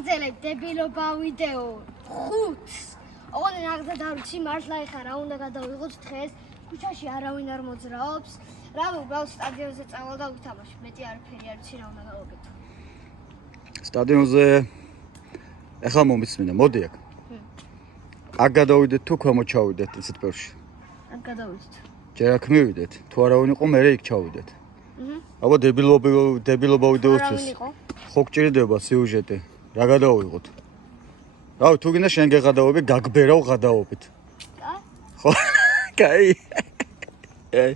აგრძელებ დებილობა ვიდეო 5-ს. ოღონდ ნახე დავიცი მართლა ეხა რა უნდა გადავიღოთ დღეს. ქუჩაში არავინ არ მოძრაობს. რა უბრალოდ სტადიონზე წავალ და ვთამაშ. მეტი არაფერი არ ვიცი რა უნდა გავაკეთო. სტადიონზე ეხლა მომისმინე, მოდი აქ. აქ გადავიდეთ თუ ქვემოთ ჩავიდეთ ისეთ პერში. აქ გადავიდეთ. ჯერ აქ მივიდეთ. თუ არავინ იყო, მე იქ ჩავიდეთ. აბა დებილობა ვიდეოსთვის. ხო გჭირდება სიუჟეტი. რა გადავიღოთ? რავი, თუ გინდა შენ გეღადაობები, გაგბერავ ღადაობით. ხო? კაი. აი.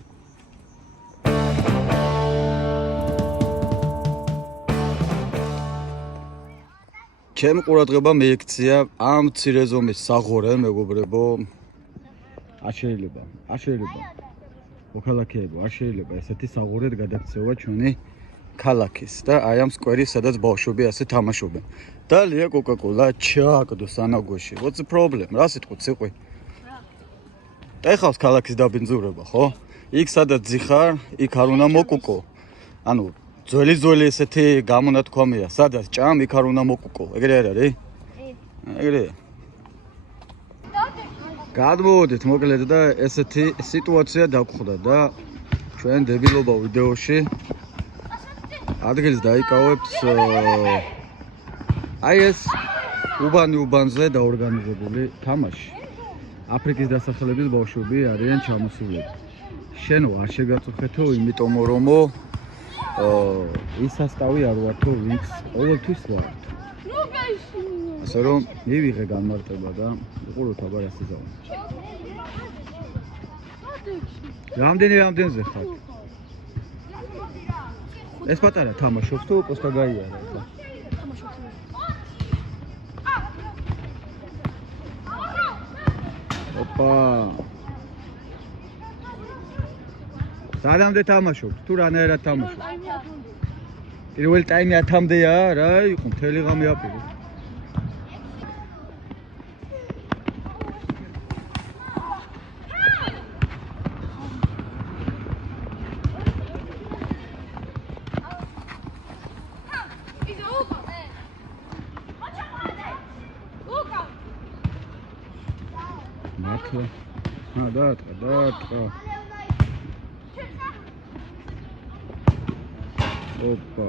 ჩემ ყურადღება მიექცია ამ მცირე ზომის საღორე, მეგობრებო. არ შეიძლება. მოქალაქეებო, არ შეიძლება ესეთი საღორეთ გადაქცევა ჩვენი ქალაქის და აი ამ სკვერის, სადაც ბავშვები ასე თამაშობენ. და ლია კოკა-კოლა ჩააგდო სანაგვეში. What's the problem? რა სიტყვით ციყვი? ეხავს ქალაქის დაბინძურება, ხო? იქ სადაც ძიხარ, იქ არ უნდა მოკუკო. ანუ ძველი ესეთი გამონათქვამია, სადაც ჭამ, იქ არ უნდა მოკუკო. ეგრე არ არის? ეგრე. გადმოვედით მოკლედ და ესეთი სიტუაცია დაგხვდა და ჩვენ დებილობა ვიდეოში ადგილს დაიკავებთ აი ეს უბანზე დაორგანიზებული თამაში. აფრიკის დასახლების ბავშვები არიან ჩამოსულები. შენო არ შეგაწუხეთო, იმიტომ რომ ის სასტავი არ ვართო, ვინც ყოველთვის ვართ. ასე რომ მივიღე განმარტება და უყუროთ აბა რა სიზავნა. რამდენზე ხარ? ეს პატარა თამაშობს თუ პოსტა გაიარა ახლა? ოპა. სადამდე თამაშობთ? თუ რანაირად თამაშობთ? პირველი ტაიმი 10-მდეა, რა იყო, მთელი ღამე აპირო. დაატყა. ოპა.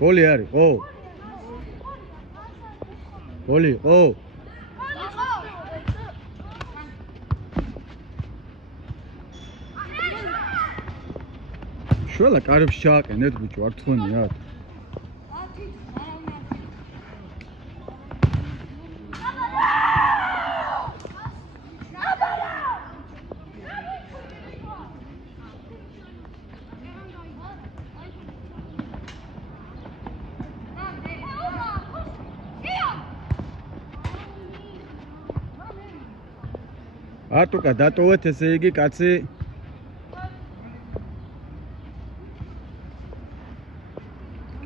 გოლი არის, ხო? გოლი, ხო? შველა კარებს ჩააყენეთ ბიჭო, არ თხოვნიათ. არტუკა დატოვეთ ესე იგი კაცი.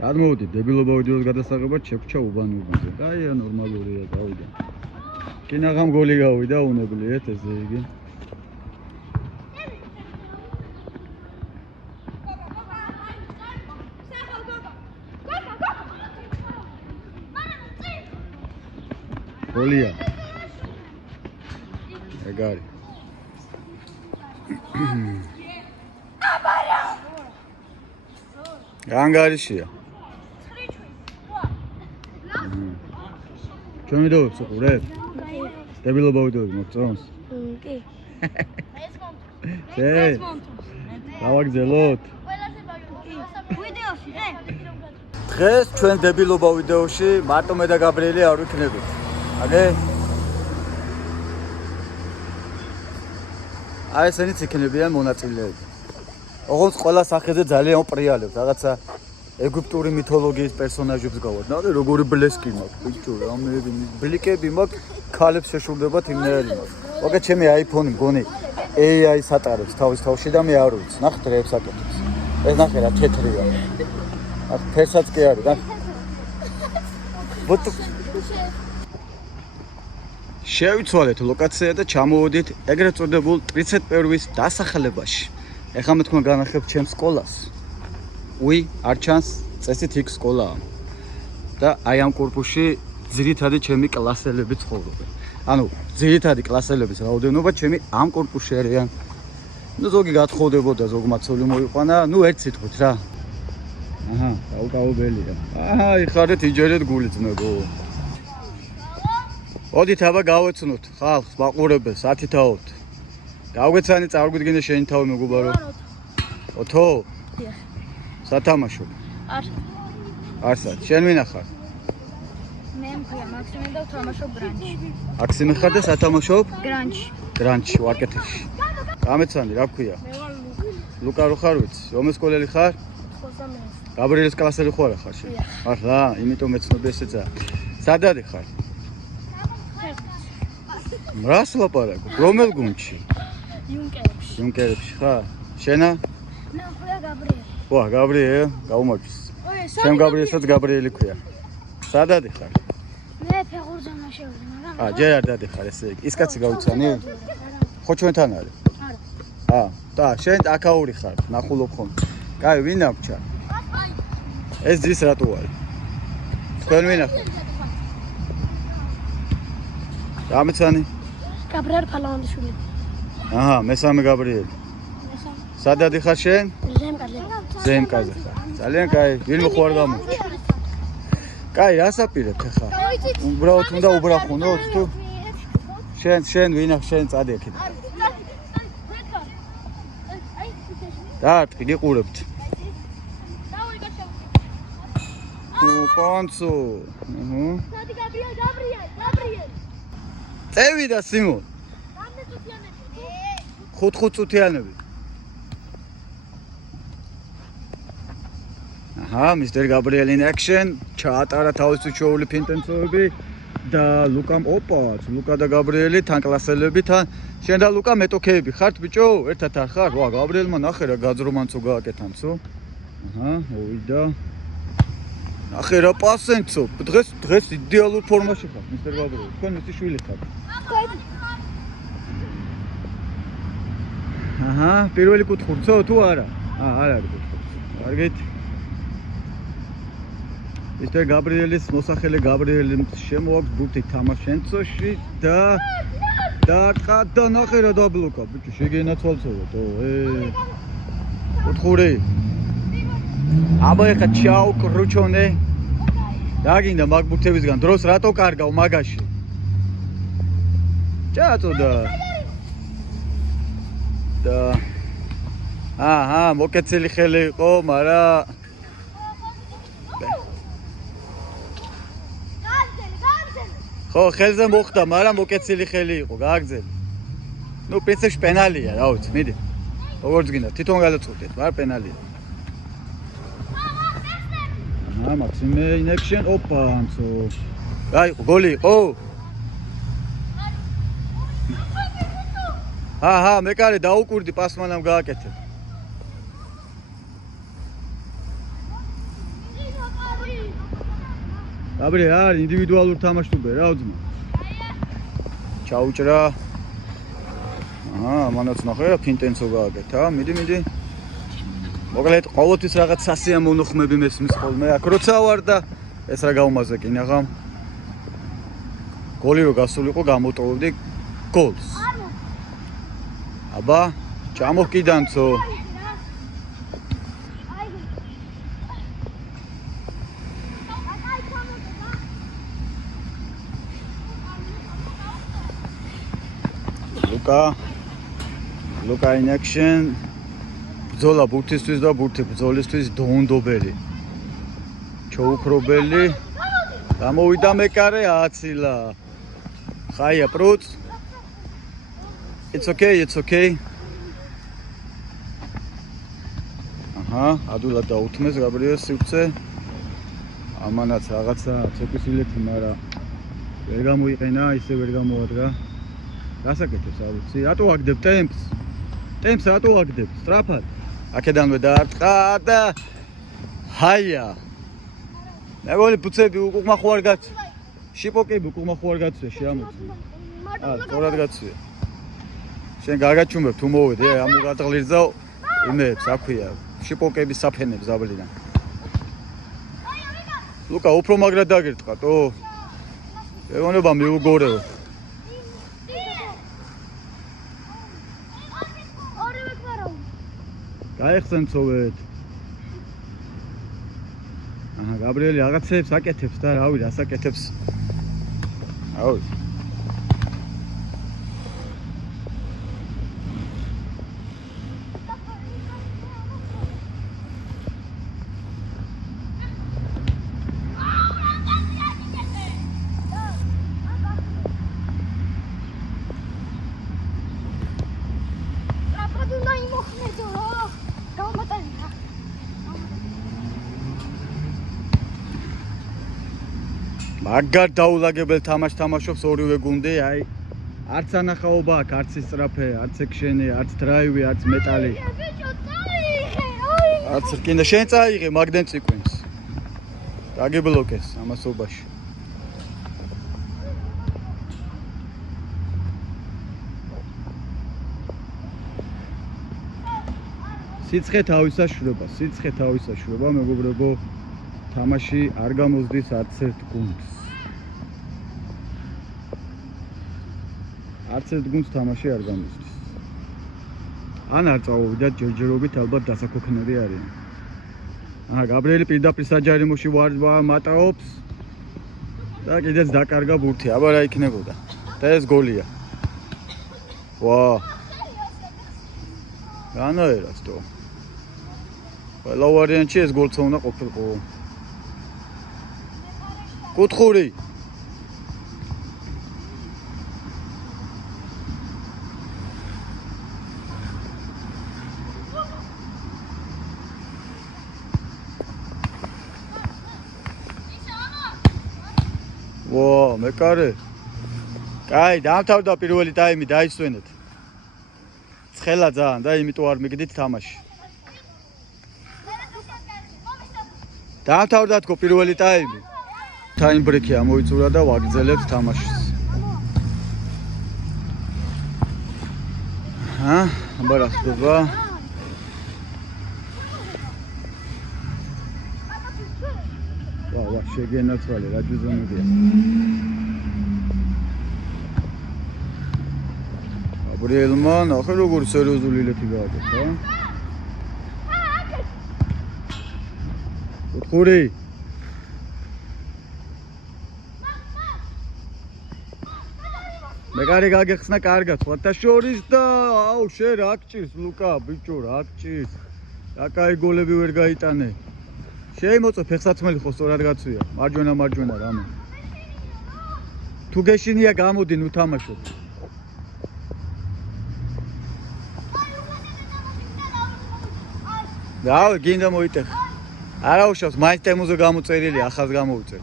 გადმოვიდით დებილობა ვიდეოს გადასაღებად შეგვჭა უბანზე. დაია ნორმალურია გავიდა. კინაღამ გოლი გავიდა უნებლიეთ ესე იგი. გოლია. ეგარი. განგარიშია. ჩვენ ვიდეოებს უყურებ? დებილობა ვიდეოები მოგწონს? კი. ეს გავაგზელოთ. ვიდეოში, დღეს ჩვენ დებილობა ვიდეოში მარტო მე და გაბრიელი არ ვიქნებით. აგე? აი ესენიც იქნებიან მონაწილეები. ოღონდ ყველა სახეზე ძალიან უპრიალებთ, რაღაცა ეგვიპტური მითოლოგიის პერსონაჟებს გავართ. ნახე როგორი ბლესკი მაქვს, ბიჭო, რამეები ბლიკები მაქვს, ქალებს შეშურდებათ იმნაირი მაქვს. მოგე ჩემი iPhone-ი მგონი AI სატარებს თავის თავში და მე არ ვიცი. ნახეთ რა ებსაკეთებს. ეს ნახე რა თეთრია. აქ ფერსაც კი არის, ნახე. შევიცვალეთ ლოკაცია და ჩამოვედით ეგრეთ წოდებულ 31-ის დასახელებაში. ეხლა მე თქვენ განახებთ ჩემს სკოლას. უი, არ ჩანს, წესით იქ სკოლაა. და აი ამ კორპუსში ძირითადი ჩემი კლასელები ცხოვრობენ. ანუ ძირითადი კლასელების რაოდენობა ჩემი ამ კორპუსში არიან. ნუ ზოგი გათხოვდებოდა, ზოგმა ცოლი მოიყვანა, ნუ ერთ სიტყვით რა. აჰა, გაუკაობელია. აჰა, იხარეთ იჯერეთ გული ძმებო. ოდით აბა გავეცნოთ ხალხს, მაყურებელს, 10 თაობთ. გავგეცანი წარგვიდგინე შენი თავი მეგობარო. ოთო? დიახ. სათამაშო. არ. არსად, შენ ვინა ხარ? მე მქვია მაქსიმე და ვთამაშობ გრანჩში. აქსიმე ხარ და სათამაშობ? გრანჩში. გრანჩში, ვარკეთილში. გამეცანი, რა გქვია? მე ვარ ლუკა. ლუკა რო ხარ ვიცი? რომის სკოლელი ხარ? ხოსამეს. გაბრიელის კლასელი ხო არა ხარ შენ? ახლა, იმიტომ მეცნობი ესეცა. სადადი ხარ? რას ლაპარაკობ? რომელ გუნდში? იუნკერებში. იუნკერებში ხარ? შენა? მე მქვია გაბრიელი. ვა, გაბრიელ, გაუმარჯოს. ოე, შენ გაბრიელსაც გაბრიელი ქვია. სადადი ხარ? მე ფეხბურთზე შევიდე, მაგრამ ჯერ არ დადი ხარ ესე იგი. ის კაცი გავიცანი? ხო ჩვენთან არის? არა. და შენ აკაური ხარ, ნახულობ ხომ. კაი, ვინ აღჭა? ეს ძის რატო არის? თქვენ ვინ ახლა? გამეცანი? გაბრიელ ფალავანდიშვილი. აჰა, მესამე გაბრიელი. სადადი ხარ შენ? ზემკაზე. ზემკაზე ხარ. ძალიან კაი, ვინ მოხوار გამოჩი? კაი, რას აპირებთ ახლა? უბრალოდ უნდა უბრახუნოთ თუ? შენ ვინა შენ წადი აქეთ. დაარტყი, გიყურებთ. პონცო. აჰა. გაბრიელ. წევიდა სიმონ. 5 წუთიანები. აჰა, მისტერ გაბრიელ in action. ჩაატარა თავისი ჩოული ფინტენცოები და ლუკამ ლუკა და გაბრიელი თან კლასელები თან. შენ და ლუკა მეტოქეები ხართ ბიჭო? ერთად არ ხარ? ვა, გაბრიელმა ნახე რა გაძრომანცო გააკეთანცო. აჰა, მოვიდა. ნახე რა პასენცო. დღეს იდეალურ ფორმაში ხარ, მისტერ გაბრიელი. თქვენ მისი შვილი ხართ. აჰა, პირველი კუთხურცო თუ არა? არ არის კუთხურცო. კარგით. მისტერ გაბრიელის მოსახელე გაბრიელი შემოაქვს ბურთი თამაშენცოში და დაარტყა და ნახე რა დაბლოკა. ბიჭო, შეგენაცვალცოვოთ. კუთხური. აბა ეხა ჩაუ კრუჩონე. დაგინდა მაგ ბურთებისგან დროს რატო კარგავ მაგაში? ჩაწოდა. და აჰა, მოკეცილი ხელი იყო, მაგრამ ხო, ხელზე მოხდა, მაგრამ მოკეცილი ხელი იყო, გააგზელი. ნუ პრინციპში პენალია, რა ვიცი, მიდი. როგორც გინდა, თვითონ გადაწყვეტეთ, მაგრამ პენალია. აჰა, მაქსიმე in action, ანცო. გაიყო, გოლი იყო? აჰა, მეკარე დაუკვირდი, პასმანამ გააკეთე. გაბრიელ, არის ინდივიდუალურ თამაშთუბე, რა უძმა. ჩაუჭრა. აჰა, მანაც ნახე რა ფინტენცო გააკეთა, მიდი. მოკლედ, ყოველთვის რაღაც სასიამოვნო ხმები მესმის ხოლმე. აქ როცა ვარ და ეს რა გაუმაზე კი ნაღამ. გოლი რო გასულიყო, გამოტოვებდი გოლს. აბა, ჩამოჰკიდანცო. ლუკა in action. ბრძოლა ბურთისთვის და ბურთი ბრძოლისთვის დოუნდობელი. ჩოუქრობელი. გამოვიდა მეკარე აცილა. ხაია პრუც. It's okay. აჰა, ადულად დაუთმეს გაბრიელს სივრცე. ამანაც რაღაცა ცეკვისილეთი, მაგრამ ვერ გამოიყენა, ისე ვერ გამოადგა. გასაკეთებს, არ ვიცი. რატო აგდებ ტემპს? ტემპს რატო აგდებ? სწრაფად. აქედანვე დაარტყა და ჰაია. მეგონი ბუცები უკუღმა ხო არ გაც. შიპოკები უკუღმა ხო არ გაწვე, შეამოწმე. სწორად გაცვია. შენ გაგაჩუმებ თუ მოვედი, ამ გადაღლირძავ იმებს, აქვია, შიპოკების საფენებს დაბლიდან. ლუკა, უფრო მაგრად დაგერტყატო. ეგონება მიუგორეო. გაიხსენ ცოვეთ. აჰა, გაბრიელი რაღაცებს აკეთებს და რავი, რას აკეთებს. აუ. მაგარ დაულაგებელ თამაშს თამაშობს ორივე გუნდი, აი არც ანახაობა აქვს, არც ისტრაფე, არც ექშენი, არც დრაივი, არც მეტალი. არც რკინა შენ წაიღე მაგდენ ციკვინს. დაგიბლოკეს ამასობაში. სიცხე თავისაშრობა, მეგობრებო, თამაში არ გამოსდის არც ერთ გუნდს. არც ერთ გუნდს თამაში არ გამოსდის. ან არ წავოვიდა ჯერჯერობით ალბათ დასაქვეყნელი არიან. აჰა, გაბრიელი პირდაპირ საჯარიმოში მატაობს და კიდეც დაკარგა ბურთი. აბა რა იქნებოდა? და ეს გოლია. ვა. განაერას თო. ყველა ვარიანტში ეს გოლც უნდა ყოფილიყო. კუთხური. ვა, მეკარე. კაი, დამთავრდა პირველი ტაიმი, დაისვენეთ. ცხელა ძალიან და იმიტომ არ მიგდით თამაში. დამთავრდა თქო პირველი ტაიმი. ტაიმ ბრეიკი ამოიწურა და ვაგრძელებთ თამაშს. აბა რა ხდება? ვა, შეგენაცვალე, რა ჯუზონებია. გაბრიელმა ნახე როგორ სერიოზული ლეფი გააკეთა. კუთხური. მეკარე გაგეხსნა კარგად, სხვათა შორის და აუ შე რა გჭირს ლუკა, ბიჭო, რა გჭირს. რა კაი გოლები ვერ გაიტანე. შეიმოწო ფეხსაცმელი ხო სწორად გაცვია. მარჯვენა რამე. თუ გეშინია გამოდი ნუ თამაშობ. რავი, გინდა მოიტეხა. არა უშავს, მაინც თემოზე გამოწერილი, ახალს გამოვიწერ.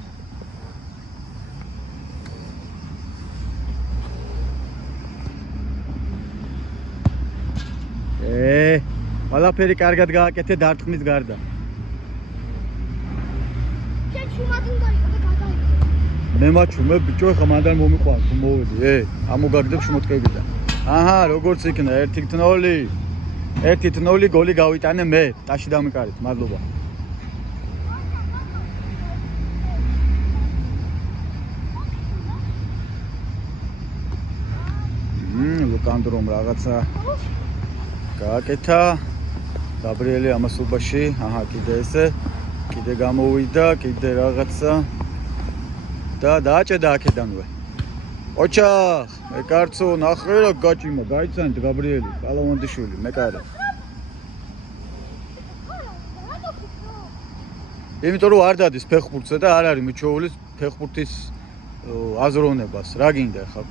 ყველაფერი კარგად გააკეთე დარტყმის გარდა. მე მაჩვმე ბიჭო, ხა მანდან მომიყვანს, მოვედი, ამოგაგდებ შმოტკებიდან. აჰა, როგორც იქნა 1-0. 1-0 გოლი გავიტანე მე, ტაში დამიკარეთ, მადლობა. ლუკანდრომ რაღაცა გააკეთა. გაბრიელი ამასობაში, აჰა, კიდე ესე, კიდე გამოვიდა, კიდე რაღაცა და დააჭედა აქედანვე. ოჩახ, მეკარცო, ნახე რა გაჭიმა, გაიცანით გაბრიელი, პალავანდიშვილი, მეკარე. იმიტომ რომ არ დადის ფეხბურთზე და არ არის მიჩვეულის ფეხბურთის აზროვნებას. რა გინდა ხა,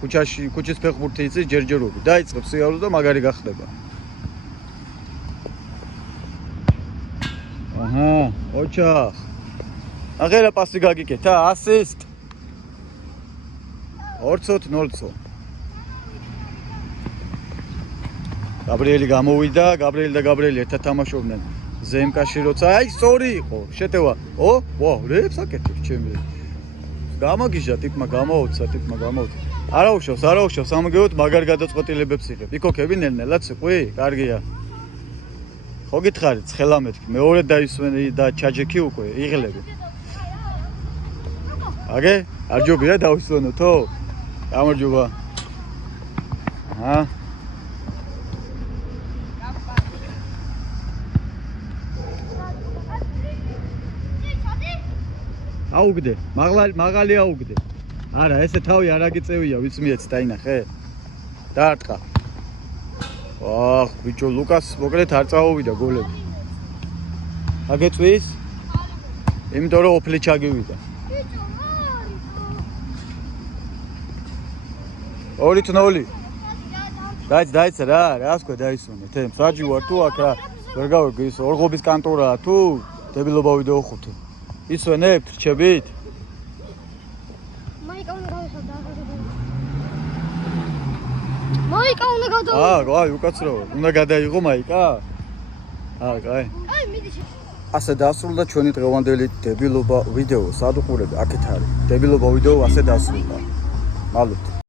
ქუჩის ფეხბურთი იცის ჯერჯერობით, დაიწყებს სიარულს და მაგარი გახდება. აჰა, ოჩახ. აღერა პასი გაგიკეთა, ასისტ. 2-0. გაბრიელი გამოვიდა, გაბრიელი და გაბრიელი ერთად თამაშობდნენ. ზემკაში როცა, აი, სწორი იყო, შეტევა. ვა, რეებს აკეთებს ჩემი. გამაგიჟა ტიპმა, გამოუცა. არა უშავს, ამგეოთ მაგარ გადაწყვეტილებებს იღებ. იქოქები ნელ-ნელად ციყვი? კარგია. ხო გითხარით, ცხელა მეთქი. მეორე დაისვენი და ჩაჯექი უკვე იღლები. აგე? არ ჯობია დავისვენოთო? გამარჯობა. აჰა. აუგდე, მაღალი აუგდე. არა, ესე თავი არ აგიწევია, ვიც მიეც დაინახე. დაარტყა. აჰ, ბიჭო, ლუკას მოკლედ არ წავოვიდა გოლები. აგეწვის? იმიტომ რომ ოფლი ჩაგივიდა. 2-0. დაიცა რა, რას ქვია დაისვენე, თემ. საჯი ვარ თუ აქ რა. ვერ გავიგე ის ორღობის კანტორაა თუ დებილობა ვიდეო ხუთი. ისვენებთ, რჩებით? მაიკა უნდა გავიხადო. მაიკა უნდა გადავიღო. აი, უკაცრავად. უნდა გადაიღო მაიკა? კაი. აი, მიდი. ასე დასრულდა ჩვენი დღევანდელი დებილობა ვიდეო. სად უყურებ? აქეთ არის. დებილობა ვიდეო ასე დასრულდა. მალოთ.